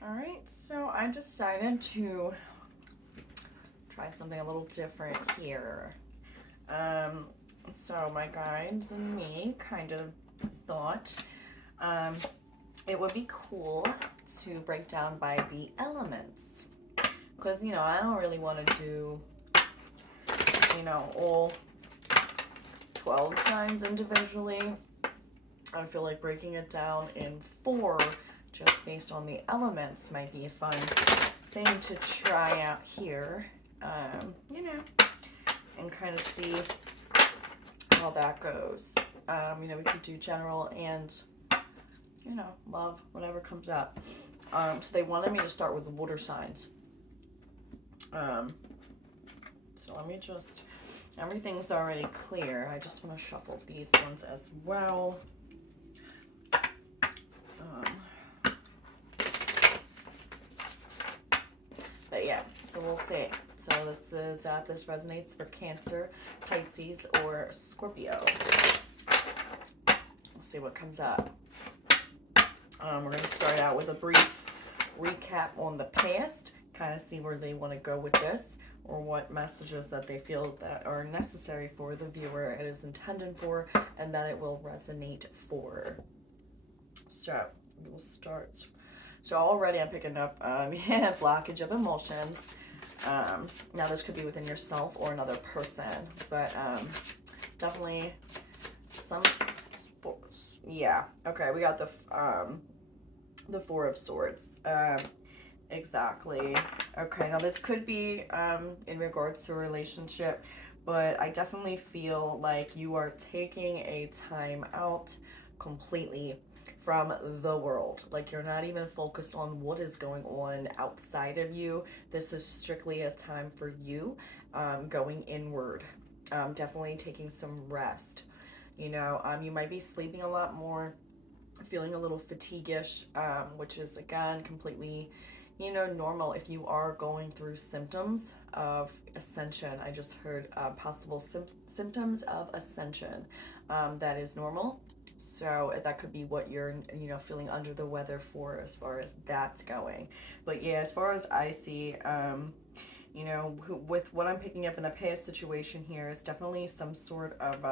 All right, so I decided to try something a little different here. Um, so my guides and me kind of thought um, it would be cool to break down by the elements. Because, I don't really want to do, all 12 signs individually. I feel like breaking it down in 4 just based on the elements might be a fun thing to try out here. And kind of see how that goes. We could do general and, love, whatever comes up. So they wanted me to start with the water signs. So let me just, everything's already clear. I just want to shuffle these ones as well. But yeah, so we'll see. So this is, this resonates for Cancer, Pisces, or Scorpio. We'll see what comes up. We're going to start out with a brief recap on the past, kind of see where they want to go with this, or what messages that they feel that are necessary for the viewer it is intended for, and that it will resonate for. So we'll start. So already I'm picking up blockage of emotions. Now this could be within yourself or another person, but definitely some. Yeah. Okay. We got the 4 of Swords. Exactly. Okay. Now this could be in regards to a relationship, but I definitely feel like you are taking a time out completely from the world. Like you're not even focused on what is going on outside of you. This is strictly a time for you going inward. Definitely taking some rest. You might be sleeping a lot more, feeling a little fatiguish, which is again completely, normal if you are going through symptoms of ascension. I just heard possible symptoms of ascension. That is normal. So that could be what you're, feeling under the weather for as far as that's going. But yeah, as far as I see, with what I'm picking up in the past situation here, it's definitely some sort of,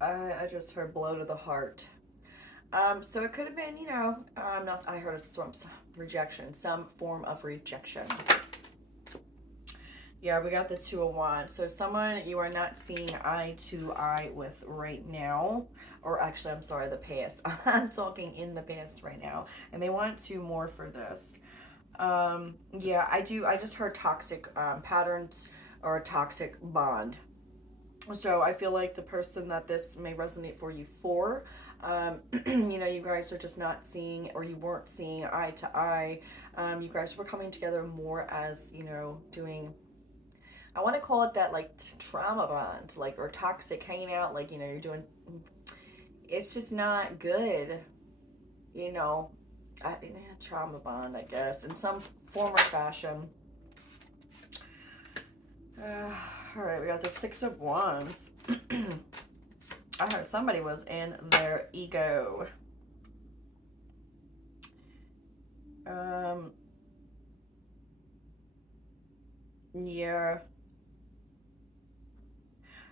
I just heard blow to the heart. So it could have been, I heard some rejection, some form of rejection. Yeah, we got the 2 of Wands. So someone you are not seeing eye to eye with right now, or actually, I'm sorry, the past. I'm talking in the past right now, and they want 2 more for this. Yeah, I do. I just heard toxic patterns or a toxic bond. So I feel like the person that this may resonate for you for, you guys are just not seeing, or you weren't seeing eye to eye. You guys were coming together more as, doing, I want to call it that, like, trauma bond, like, or toxic hanging out, like, you're doing, it's just not good, trauma bond, I guess, in some form or fashion. All right, we got the 6 of Wands. I heard somebody was in their ego. Yeah.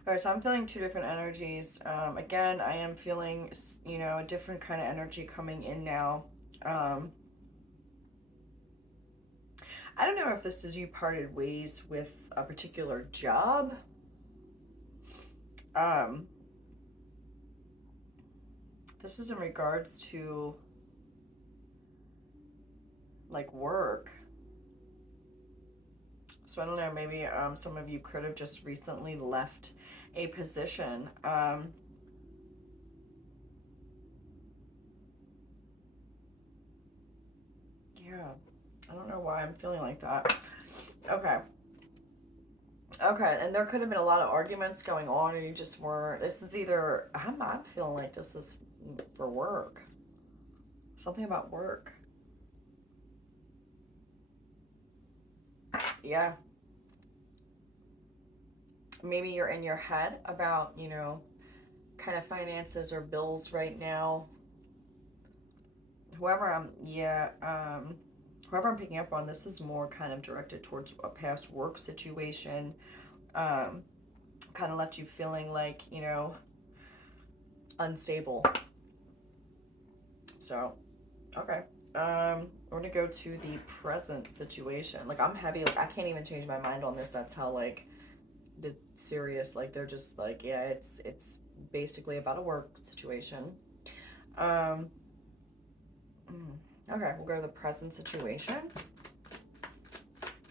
All right, so I'm feeling 2 different energies. Again, I am feeling, a different kind of energy coming in now. I don't know if this is you parted ways with a particular job. This is in regards to, like, work. So I don't know, maybe some of you could have just recently left a position. Yeah, I don't know why I'm feeling like that. Okay. Okay, and there could have been a lot of arguments going on, or you just were. This is either I'm feeling like this is for work. Something about work. Yeah. Maybe you're in your head about, kind of finances or bills right now. whoever I'm picking up on, this is more kind of directed towards a past work situation. Um, Kind of left you feeling like, unstable. So, okay. We're gonna go to the present situation. Like, I'm heavy. Like, I can't even change my mind on this. That's how, like, the serious. Like, they're just like, yeah, it's basically about a work situation. Um, okay, we'll go to the present situation.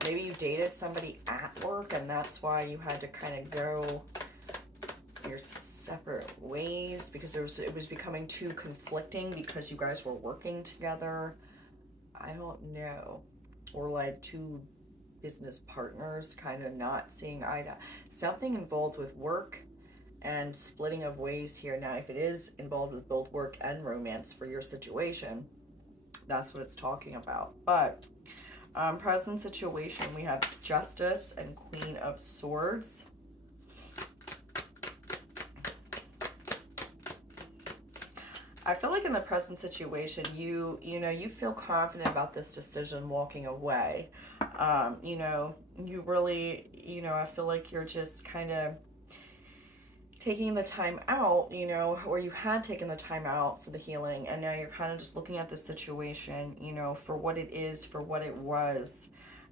Maybe you dated somebody at work, and that's why you had to kind of go your separate ways because it was becoming too conflicting because you guys were working together. I don't know. Or like two business partners kind of not seeing eye to something involved with work and splitting of ways here. Now, if it is involved with both work and romance for your situation, that's what it's talking about. But present situation, we have Justice and Queen of Swords. I feel like in the present situation, you feel confident about this decision walking away. You really, I feel like you're just kind of taking the time out, or you had taken the time out for the healing, and now you're kind of just looking at the situation, for what it is, for what it was.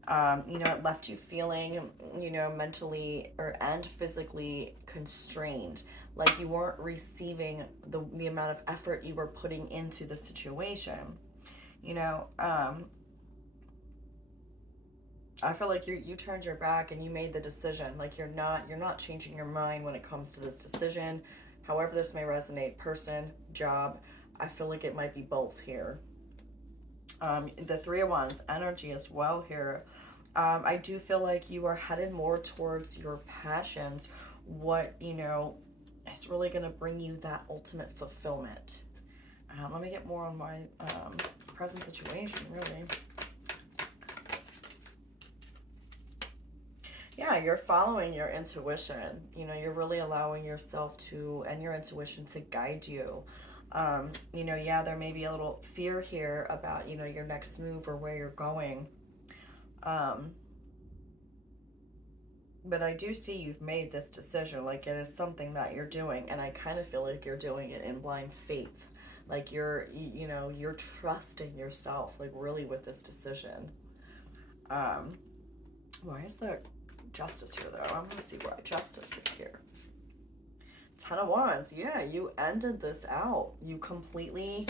It left you feeling, mentally and physically constrained, like you weren't receiving the amount of effort you were putting into the situation. I feel like you turned your back and you made the decision. Like you're not changing your mind when it comes to this decision. However this may resonate, person, job, I feel like it might be both here. The Three of Wands energy as well here. I do feel like you are headed more towards your passions. What, is really going to bring you that ultimate fulfillment. Let me get more on my present situation, really. Yeah, you're following your intuition. You're really allowing yourself to, and your intuition to guide you. There may be a little fear here about, your next move or where you're going. But I do see you've made this decision. Like it is something that you're doing, and I kind of feel like you're doing it in blind faith. Like you're trusting yourself, like really with this decision. Why is there Justice here though? I'm gonna see why Justice is here. Ten of Wands. Yeah, you ended this out. You completely,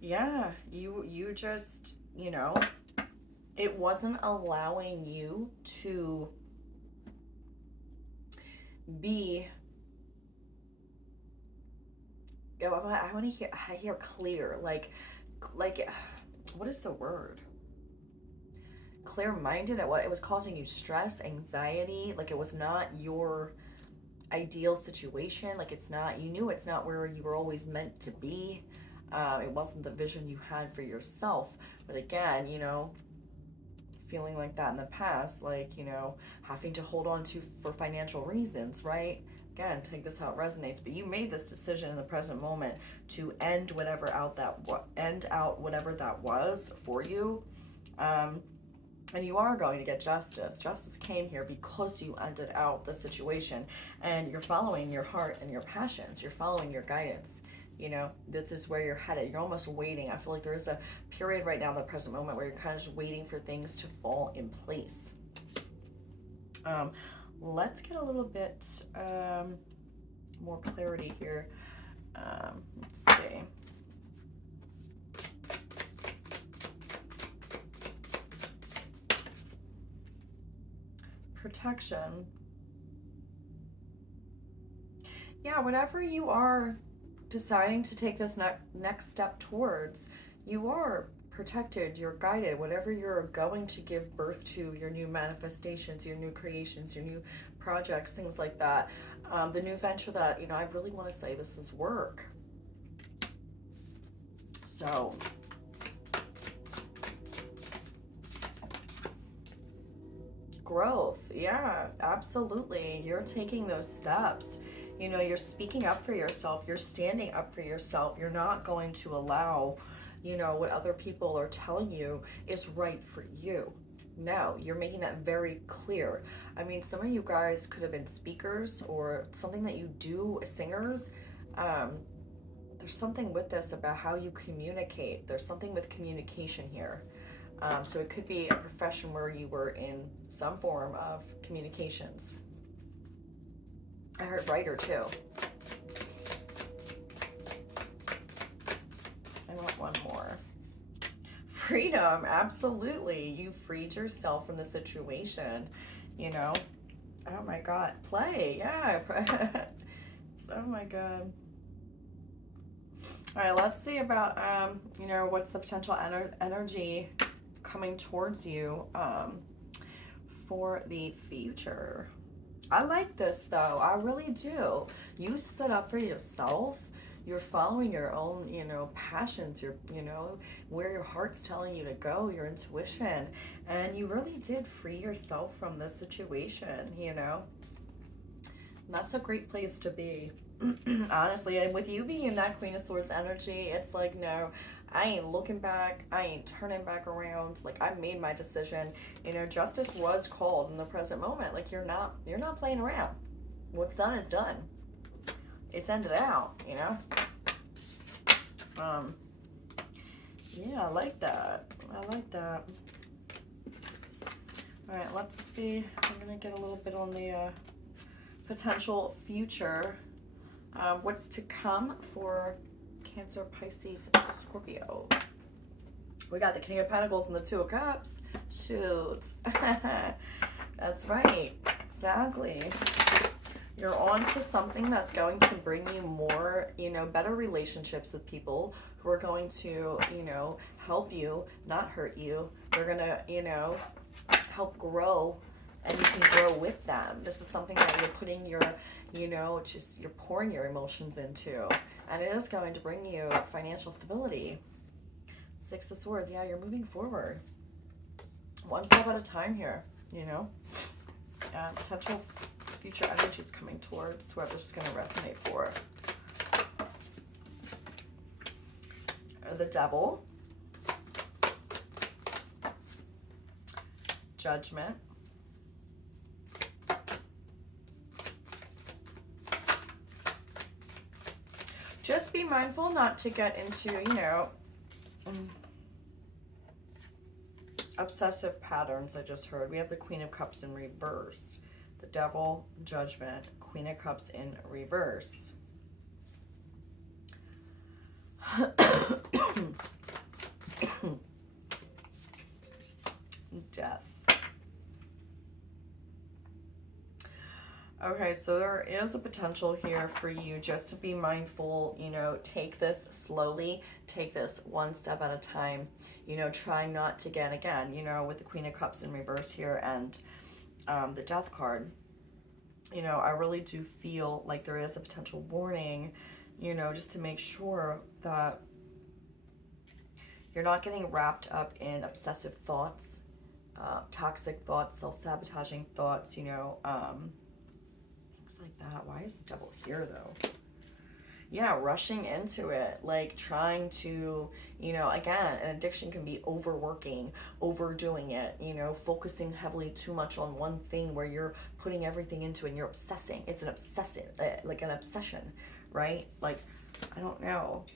you just, it wasn't allowing you to be, I want to hear clear, like, what is the word? Clear-minded. It was causing you stress, anxiety. Like it was not your ideal situation. Like you knew it's not where you were always meant to be. It wasn't the vision you had for yourself. But again, feeling like that in the past, like, having to hold on to for financial reasons, right? Again, take this how it resonates. But you made this decision in the present moment to end whatever whatever that was for you. And you are going to get justice. Justice came here because you ended out the situation, and you're following your heart and your passions. You're following your guidance. This is where you're headed. You're almost waiting. I feel like there is a period right now in the present moment where you're kind of just waiting for things to fall in place. Let's get a little bit more clarity here. Let's see. Protection. Yeah, whatever you are deciding to take this next step towards, you are protected, you're guided. Whatever you're going to give birth to, your new manifestations, your new creations, your new projects, things like that. The new venture that, I really want to say this is work. So growth. Yeah, absolutely. You're taking those steps. You're speaking up for yourself. You're standing up for yourself. You're not going to allow, you know, what other people are telling you is right for you. No, you're making that very clear. I mean, some of you guys could have been speakers or something that you do, singers. Um, there's something with this about how you communicate. There's something with communication here. So it could be a profession where you were in some form of communications. I heard writer too. I want one more. Freedom, absolutely. You freed yourself from the situation, you know. Oh my God, play, yeah. Oh my God. All right, let's see about, you know, what's the potential energy coming towards you for the future. I like this though, I really do. You stood up for yourself. You're following your own, you know, passions, your, you know, where your heart's telling you to go, your intuition. And you really did free yourself from this situation, you know. And that's a great place to be, honestly. And with you being in that Queen of Swords energy, it's like, no, I ain't looking back. I ain't turning back around. Like, I made my decision. You know, justice was called in the present moment. Like, you're not playing around. What's done is done. It's ended out, you know. Yeah, I like that. I like that. All right, let's see. I'm gonna get a little bit on the potential future. What's to come for Cancer, Pisces, Scorpio? We got the King of Pentacles and the Two of Cups. Shoot. That's right. Exactly. You're on to something that's going to bring you more, you know, better relationships with people who are going to, you know, help you, not hurt you. They're going to, you know, help grow, and you can grow with them. This is something that you're putting your, you know, just you're pouring your emotions into, and it is going to bring you financial stability. Six of Swords. Yeah, you're moving forward. One step at a time here, you know. Potential future energy is coming towards whoever's going to resonate for. The Devil. Judgment. Just be mindful not to get into, you know, obsessive patterns. I just heard we have the Queen of Cups in reverse. The Devil, Judgment, Queen of Cups in reverse. Death. Okay, so there is a potential here for you just to be mindful, you know, take this slowly, take this one step at a time, you know, try not to get, again, you know, with the Queen of Cups in reverse here and the Death card, you know, I really do feel like there is a potential warning, you know, just to make sure that you're not getting wrapped up in obsessive thoughts, toxic thoughts, self-sabotaging thoughts, you know, like that. Why is the Devil here though? Yeah, rushing into it, like trying to, you know, again, an addiction can be overworking, overdoing it, you know, focusing heavily too much on one thing where you're putting everything into it and you're obsessing. It's an obsessive, like an obsession, right? Like, I don't know.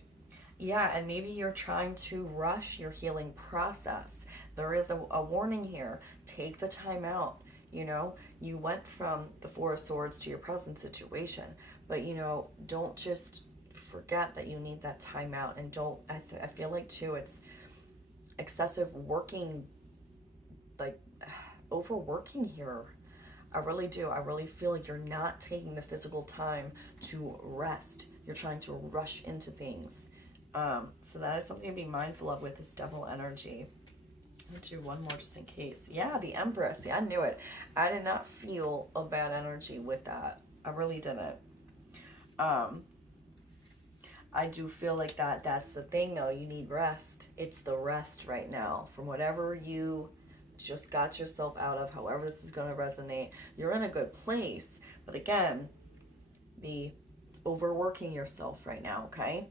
Yeah, and maybe you're trying to rush your healing process. There is a warning here. Take the time out. You know, you went from the Four of Swords to your present situation, but, you know, don't just forget that you need that time out. And don't, I feel like too, it's excessive working, like overworking here. I really do. I really feel like you're not taking the physical time to rest. You're trying to rush into things. So that is something to be mindful of with this Devil energy. I'll do one more just in case. Yeah, the Empress. Yeah, I knew it. I did not feel a bad energy with that. I really didn't. I do feel like that's the thing though. You need rest. It's the rest right now. From whatever you just got yourself out of, however this is going to resonate, you're in a good place. But again, the overworking yourself right now, okay?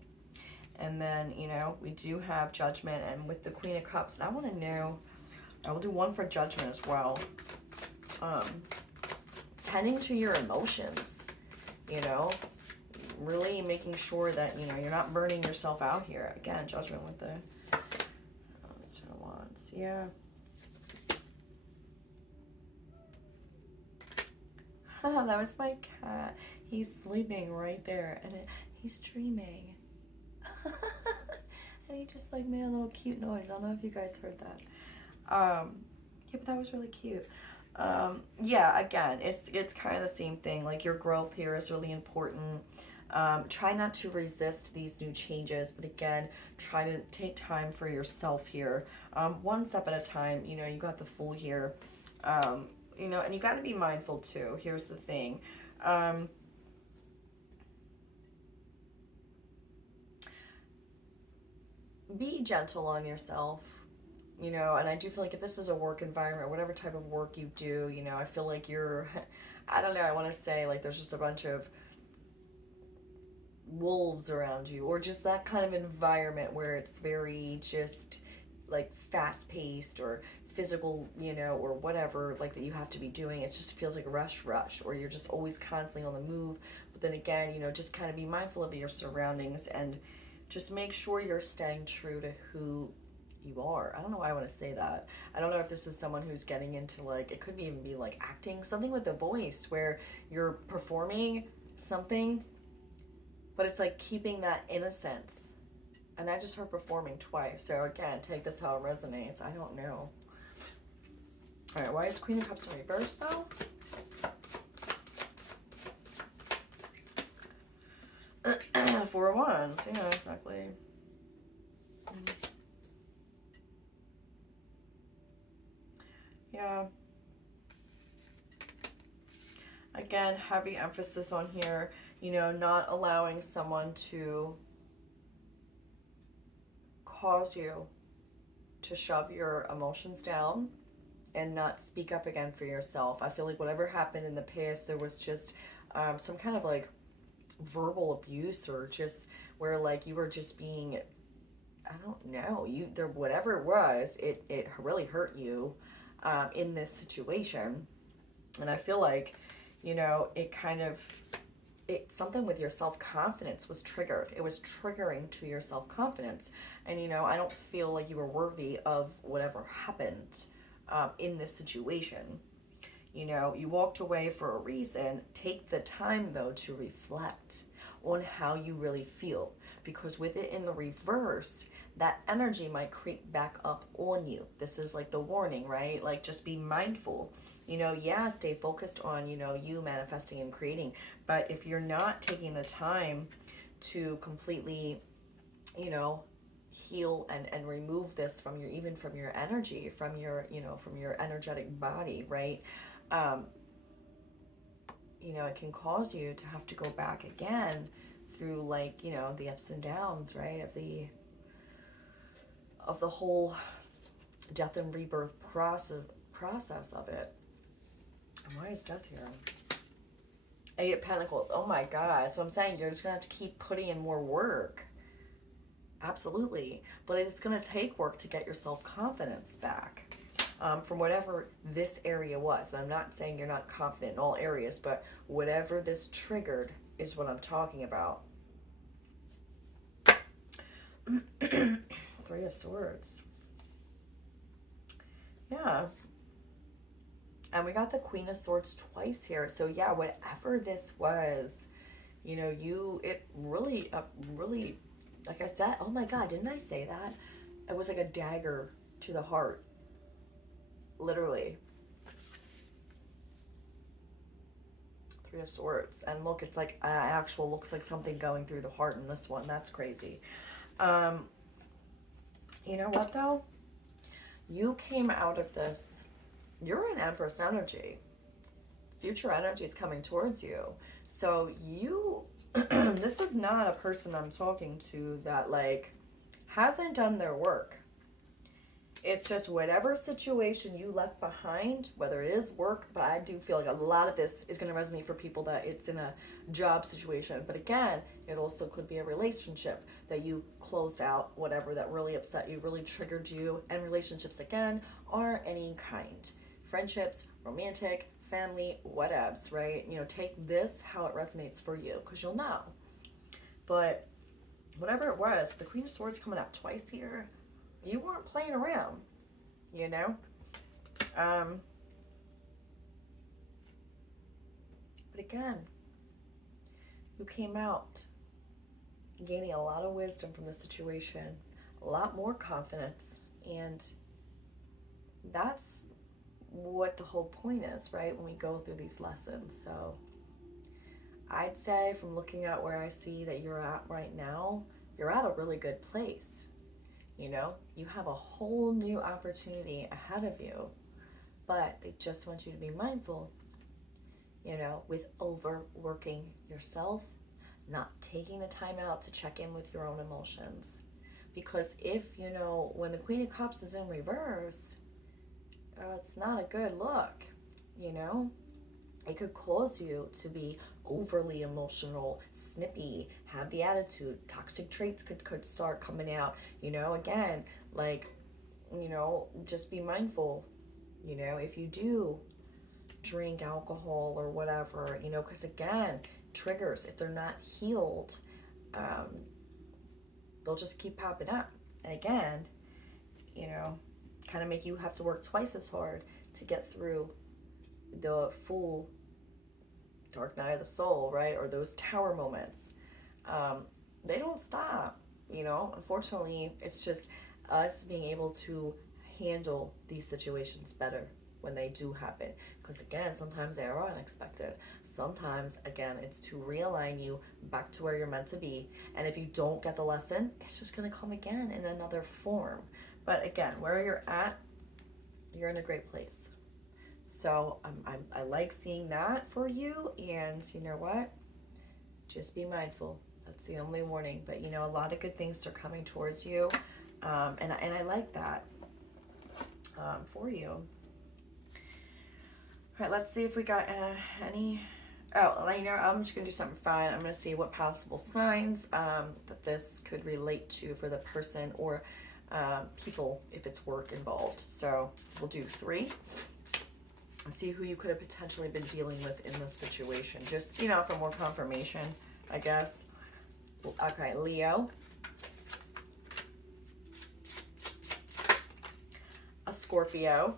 And then, you know, we do have Judgment, and with the Queen of Cups, I want to know, I will do one for Judgment as well. Tending to your emotions, you know, really making sure that, you know, you're not burning yourself out here. Again, Judgment with the Ten of Wands. Yeah. That was my cat. He's sleeping right there, and he's dreaming. And he just like made a little cute noise. I don't know if you guys heard that. Yeah, but that was really cute. Yeah, again, it's kind of the same thing. Like, your growth here is really important. Try not to resist these new changes, but again, try to take time for yourself here. One step at a time. You know, you got the Fool here. You know, and you got to be mindful too. Here's the thing. Be gentle on yourself, you know, and I do feel like if this is a work environment, whatever type of work you do, you know, I feel like you're, I don't know, I want to say like there's just a bunch of wolves around you, or just that kind of environment where it's very just like fast paced or physical, you know, or whatever, like that you have to be doing. It just feels like rush, or you're just always constantly on the move. But then again, you know, just kind of be mindful of your surroundings and just make sure you're staying true to who you are. I don't know why I want to say that. I don't know if this is someone who's getting into like, it could even be like acting, something with the voice where you're performing something, but it's like keeping that innocence. And I just heard performing twice. So again, take this how it resonates. I don't know. All right, why is Queen of Cups in reverse though? Four of Wands. Yeah, exactly. Yeah. Again, heavy emphasis on here, you know, not allowing someone to cause you to shove your emotions down and not speak up again for yourself. I feel like whatever happened in the past, there was just some kind of like verbal abuse, or just where like you were just being, I don't know, you there, whatever it was, it really hurt you in this situation. And I feel like, you know, it kind of, something with your self-confidence was triggered. It was triggering to your self-confidence. And, you know, I don't feel like you were worthy of whatever happened in this situation. You know, you walked away for a reason. Take the time, though, to reflect on how you really feel. Because with it in the reverse, that energy might creep back up on you. This is like the warning, right? Like, just be mindful. You know, yeah, stay focused on, you know, you manifesting and creating. But if you're not taking the time to completely, you know, heal and remove this from your, even from your energy, from your, you know, from your energetic body, right? You know, it can cause you to have to go back again through, like, you know, the ups and downs, right, of the whole death and rebirth process of it. And why is death here? Eight of Pentacles. Oh my God. So I'm saying you're just gonna have to keep putting in more work. Absolutely. But it's gonna take work to get your self-confidence back. From whatever this area was. And I'm not saying you're not confident in all areas, but whatever this triggered is what I'm talking about. Three of Swords. Yeah. And we got the Queen of Swords twice here. So yeah, whatever this was, you know, it really, like I said, oh my God, didn't I say that? It was like a dagger to the heart. Literally. Three of Swords. And look, it's like actual, looks like something going through the heart in this one. That's crazy. You know what though? You came out of this, you're an Empress energy. Future energy is coming towards you. So you, this is not a person I'm talking to that like hasn't done their work. It's just whatever situation you left behind, whether it is work, but I do feel like a lot of this is going to resonate for people that it's in a job situation. But again, It also could be a relationship that you closed out, whatever that really upset you, really triggered you. And relationships, again, are any kind. Friendships, romantic, family, whatevs, right? You know, take this how it resonates for you, because you'll know. But whatever it was, the Queen of Swords coming out twice here, you weren't playing around, you know? But again, you came out gaining a lot of wisdom from the situation, a lot more confidence, and that's what the whole point is, right? When we go through these lessons. So I'd say, from looking at where I see that you're at right now, you're at a really good place. You know, you have a whole new opportunity ahead of you, but they just want you to be mindful, you know, with overworking yourself, not taking the time out to check in with your own emotions. Because if, you know, when the Queen of Cups is in reverse, it's not a good look, you know? It could cause you to be overly emotional, snippy, have the attitude, toxic traits could start coming out, you know? Again, like, you know, just be mindful, you know, if you do drink alcohol or whatever, you know, because again, triggers, if they're not healed, they'll just keep popping up. And again, you know, kind of make you have to work twice as hard to get through the full dark night of the soul, right? Or those tower moments. They don't stop, you know. Unfortunately, it's just us being able to handle these situations better when they do happen. Because again, sometimes they are unexpected. Sometimes, again, it's to realign you back to where you're meant to be. And if you don't get the lesson, it's just going to come again in another form. But again, where you're at, you're in a great place. So I like seeing that for you. And you know what? Just be mindful. That's the only warning. But you know, a lot of good things are coming towards you. And I like that for you. All right, let's see if we got any. Oh, you know, I'm just going to do something fun. I'm going to see what possible signs that this could relate to for the person or people if it's work involved. So we'll do 3 and see who you could have potentially been dealing with in this situation. Just, you know, for more confirmation, I guess. Okay, Leo. A Scorpio.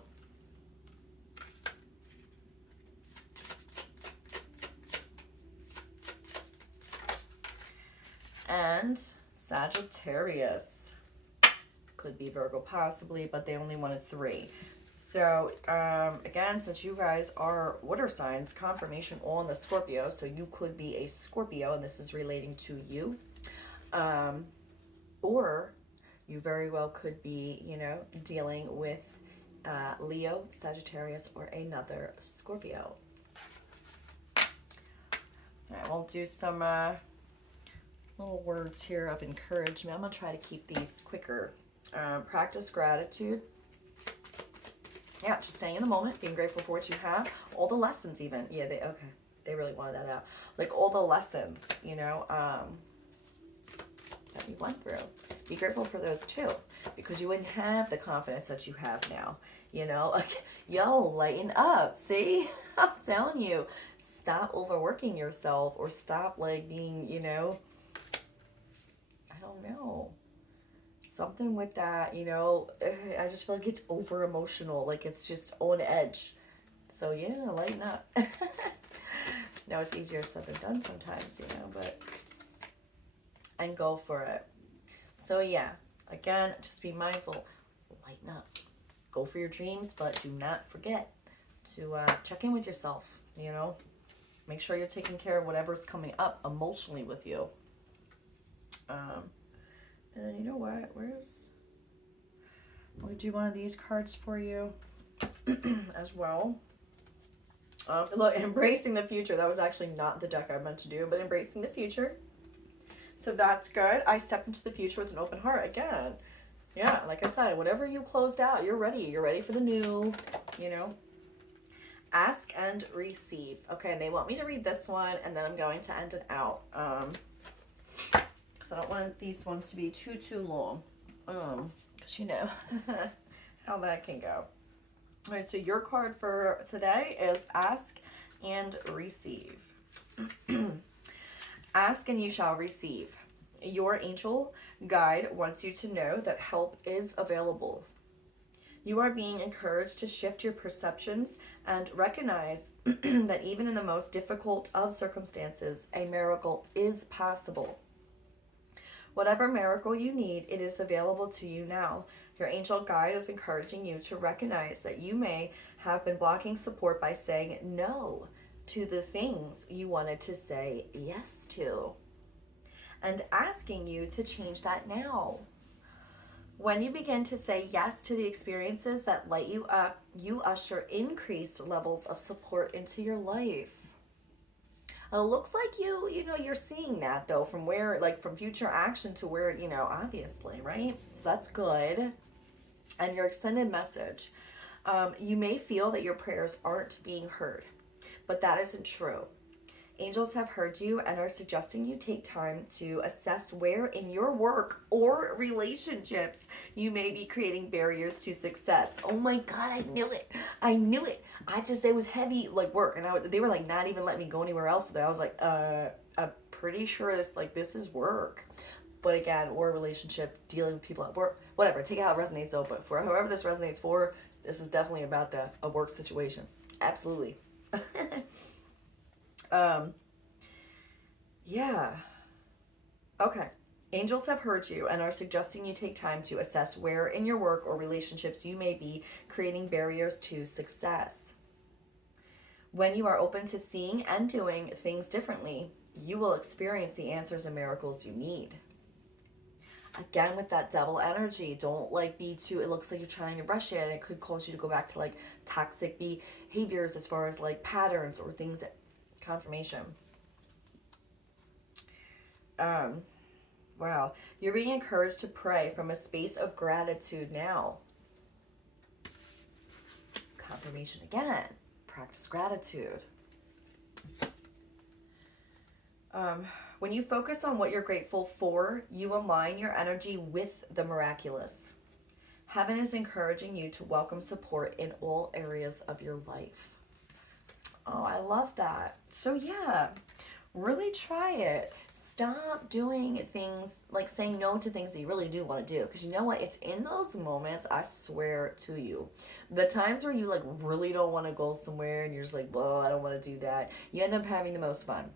And Sagittarius. Could be Virgo possibly, but they only wanted 3. So, again, since you guys are water signs, confirmation on the Scorpio, so you could be a Scorpio, and this is relating to you. Or you very well could be, you know, dealing with Leo, Sagittarius, or another Scorpio. All right, we'll do some little words here of encouragement. I'm going to try to keep these quicker. Practice gratitude. Yeah, just staying in the moment, being grateful for what you have. All the lessons even. Yeah, they really wanted that out. Like all the lessons, you know, that you went through. Be grateful for those too, because you wouldn't have the confidence that you have now. You know, like, yo, lighten up. See, I'm telling you, stop overworking yourself, or stop like being, you know, I don't know. Something with that, you know, I just feel like it's over emotional, like it's just on edge. So yeah, lighten up. No, it's easier said than done sometimes, you know, but and go for it. So yeah, again, just be mindful, lighten up, go for your dreams, but do not forget to check in with yourself, you know, make sure you're taking care of whatever's coming up emotionally with you. And then, you know what, I'll do one of these cards for you as well. Look, embracing the future. That was actually not the deck I meant to do, but embracing the future. So that's good. I step into the future with an open heart again. Yeah, like I said, whatever you closed out, you're ready. You're ready for the new, you know. Ask and receive. Okay, and they want me to read this one, and then I'm going to end it out. because I don't want these ones to be too long. Because you know how that can go. All right, so your card for today is Ask and Receive. Ask and you shall receive. Your angel guide wants you to know that help is available. You are being encouraged to shift your perceptions and recognize that even in the most difficult of circumstances, a miracle is possible. Whatever miracle you need, it is available to you now. Your angel guide is encouraging you to recognize that you may have been blocking support by saying no to the things you wanted to say yes to, and asking you to change that now. When you begin to say yes to the experiences that light you up, you usher increased levels of support into your life. It looks like you're seeing that though, from where, like from future action to where, obviously, right? So that's good. And your extended message. You may feel that your prayers aren't being heard, but that isn't true. Angels have heard you and are suggesting you take time to assess where in your work or relationships you may be creating barriers to success. Oh my God, I knew it. It was heavy, like work, and they were like not even letting me go anywhere else with it. I was like, I'm pretty sure this is work. But again, or a relationship, dealing with people at work, whatever. Take it how it resonates though. But for whoever this resonates for, this is definitely about a work situation. Absolutely. Yeah. Okay. Angels have heard you and are suggesting you take time to assess where in your work or relationships you may be creating barriers to success. When you are open to seeing and doing things differently, you will experience the answers and miracles you need. Again, with that double energy, don't be too, it looks like you're trying to rush it, and it could cause you to go back to toxic behaviors as far as patterns or things that confirmation. Wow. You're being encouraged to pray from a space of gratitude now. Confirmation again. Practice gratitude. When you focus on what you're grateful for, you align your energy with the miraculous. Heaven is encouraging you to welcome support in all areas of your life. Oh, I love that. So yeah, really try it. Stop doing things saying no to things that you really do want to do. Because you know what? It's in those moments, I swear to you, the times where you really don't want to go somewhere and you're just whoa, I don't want to do that. You end up having the most fun.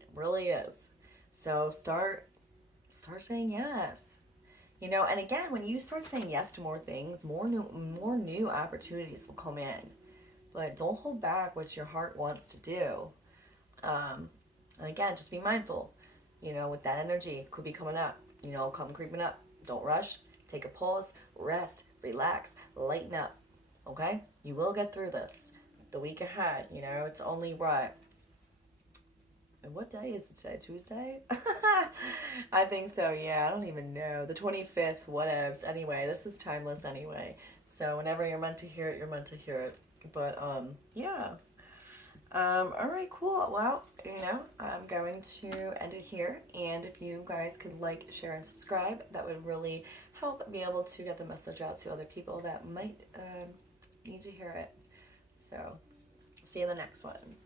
It really is. So start saying yes. And again, when you start saying yes to more things, more new opportunities will come in. But don't hold back what your heart wants to do. And again, just be mindful. With that energy, it could be coming up. Come creeping up. Don't rush. Take a pause. Rest. Relax. Lighten up. Okay? You will get through this. The week ahead. It's only what? And what day is it today? Tuesday? I think so, yeah. I don't even know. The 25th, whatevs. Anyway, this is timeless anyway. So whenever you're meant to hear it, you're meant to hear it. But, yeah. All right, cool. Well, I'm going to end it here. And if you guys could share, and subscribe, that would really help be able to get the message out to other people that might need to hear it. So, see you in the next one.